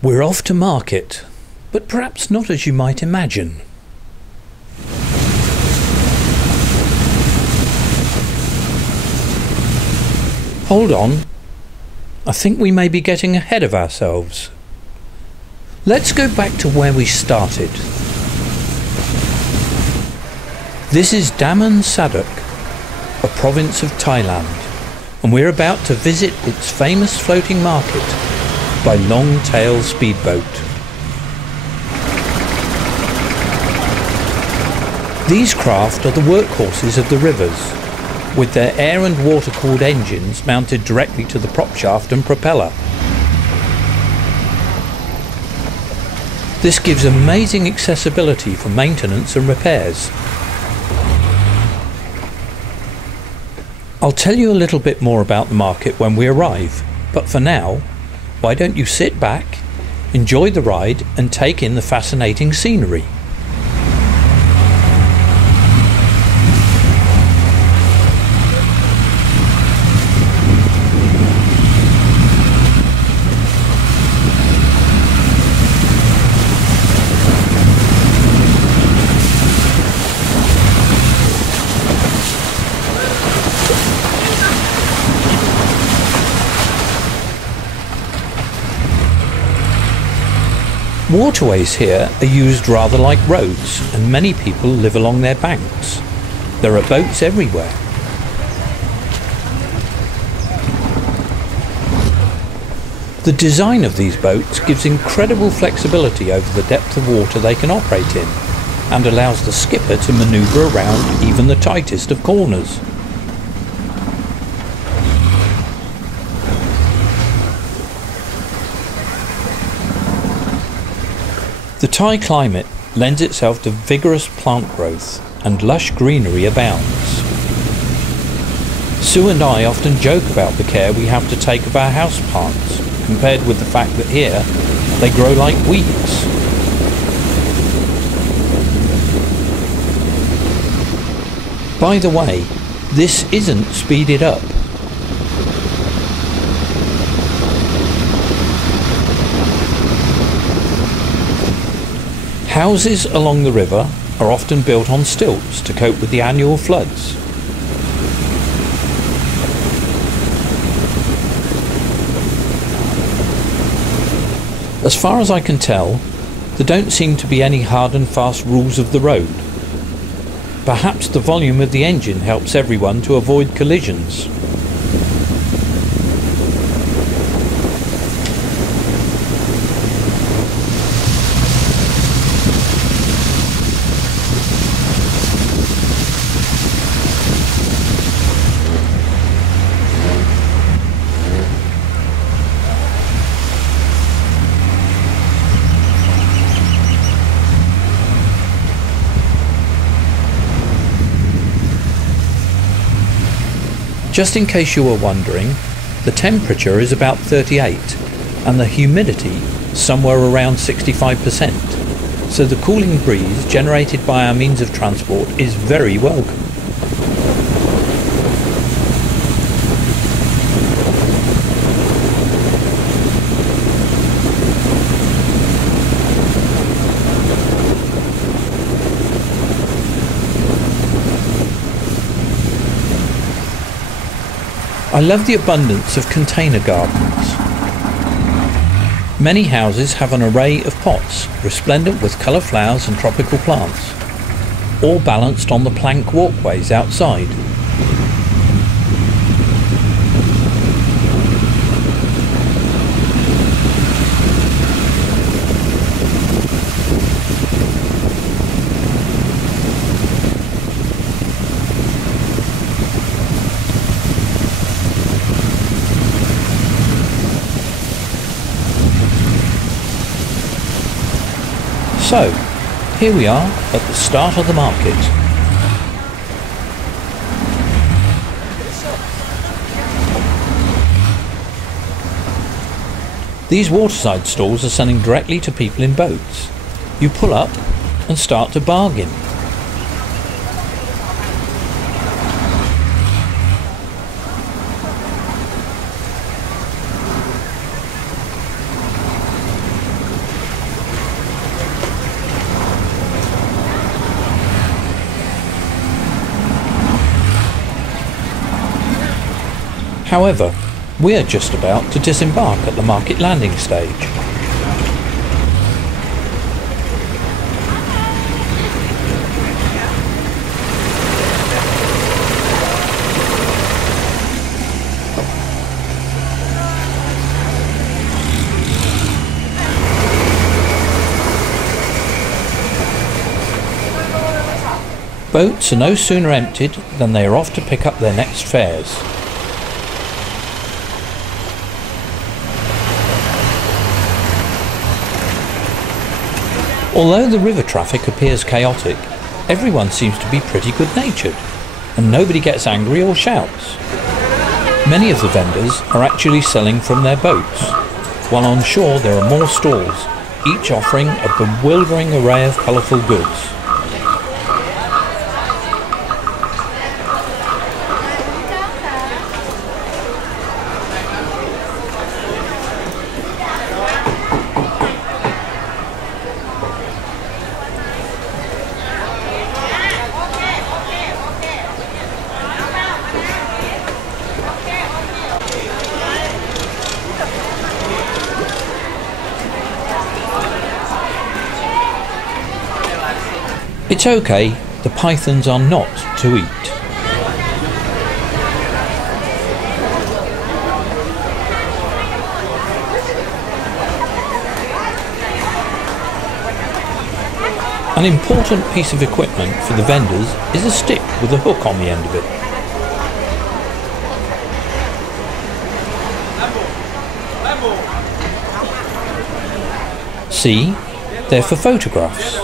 We're off to market, but perhaps not as you might imagine. Hold on, I think we may be getting ahead of ourselves. Let's go back to where we started. This is Damansara Sadok, a province of Thailand, and we're about to visit its famous floating market by long-tail speedboat. These craft are the workhorses of the rivers, with their air and water-cooled engines mounted directly to the prop shaft and propeller. This gives amazing accessibility for maintenance and repairs. I'll tell you a little bit more about the market when we arrive, but for now, why don't you sit back, enjoy the ride and take in the fascinating scenery. Waterways here are used rather like roads, and many people live along their banks. There are boats everywhere. The design of these boats gives incredible flexibility over the depth of water they can operate in, and allows the skipper to manoeuvre around even the tightest of corners. The Thai climate lends itself to vigorous plant growth, and lush greenery abounds. Sue and I often joke about the care we have to take of our houseplants, compared with the fact that here they grow like weeds. By the way, this isn't speeded up. Houses along the river are often built on stilts to cope with the annual floods. As far as I can tell, there don't seem to be any hard and fast rules of the road. Perhaps the volume of the engine helps everyone to avoid collisions. Just in case you were wondering, the temperature is about 38 and the humidity somewhere around 65%, so the cooling breeze generated by our means of transport is very welcome. I love the abundance of container gardens. Many houses have an array of pots, resplendent with colour flowers and tropical plants, all balanced on the plank walkways outside. So, here we are at the start of the market. These waterside stalls are selling directly to people in boats. You pull up and start to bargain. However, we are just about to disembark at the market landing stage. Boats are no sooner emptied than they are off to pick up their next fares. Although the river traffic appears chaotic, everyone seems to be pretty good-natured, and nobody gets angry or shouts. Many of the vendors are actually selling from their boats, while on shore there are more stalls, each offering a bewildering array of colourful goods. It's okay, the pythons are not to eat. An important piece of equipment for the vendors is a stick with a hook on the end of it. See, they're for photographs.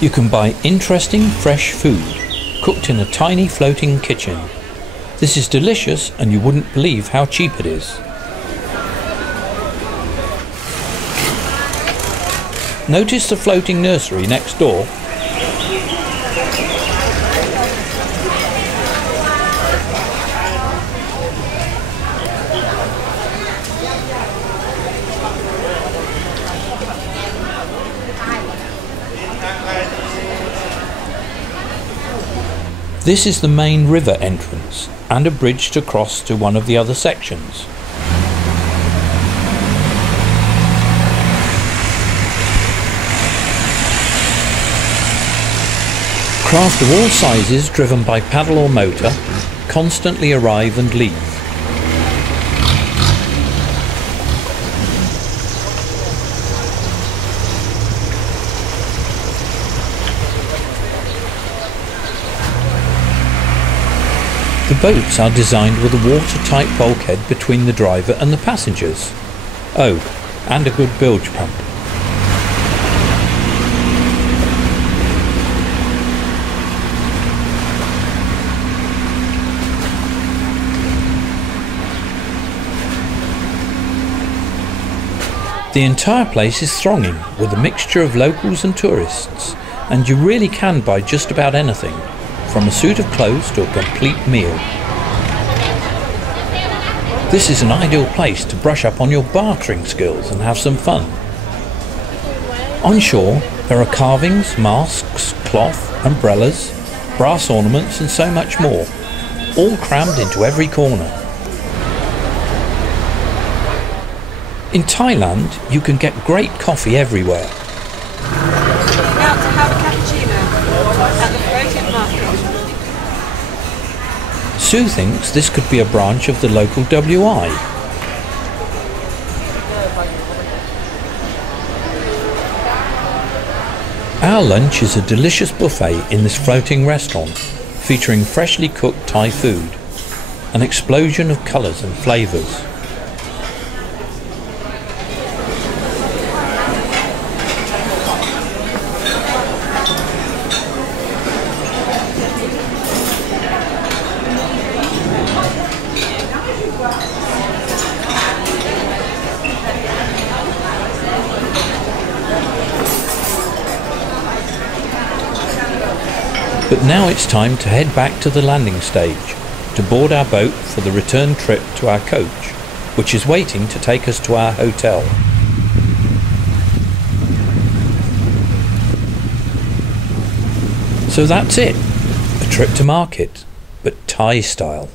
You can buy interesting fresh food, cooked in a tiny floating kitchen. This is delicious and you wouldn't believe how cheap it is. Notice the floating nursery next door? This is the main river entrance and a bridge to cross to one of the other sections. Craft of all sizes driven by paddle or motor constantly arrive and leave. The boats are designed with a watertight bulkhead between the driver and the passengers. Oh, and a good bilge pump. The entire place is thronging with a mixture of locals and tourists, and you really can buy just about anything, from a suit of clothes to a complete meal. This is an ideal place to brush up on your bartering skills and have some fun. On shore, there are carvings, masks, cloth, umbrellas, brass ornaments and so much more, all crammed into every corner. In Thailand, you can get great coffee everywhere. Now to have a cappuccino at the floating market. Sue thinks this could be a branch of the local WI. Our lunch is a delicious buffet in this floating restaurant, featuring freshly cooked Thai food, an explosion of colours and flavours. But now it's time to head back to the landing stage to board our boat for the return trip to our coach. which is waiting to take us to our hotel. So that's it. A trip to market, but Thai style.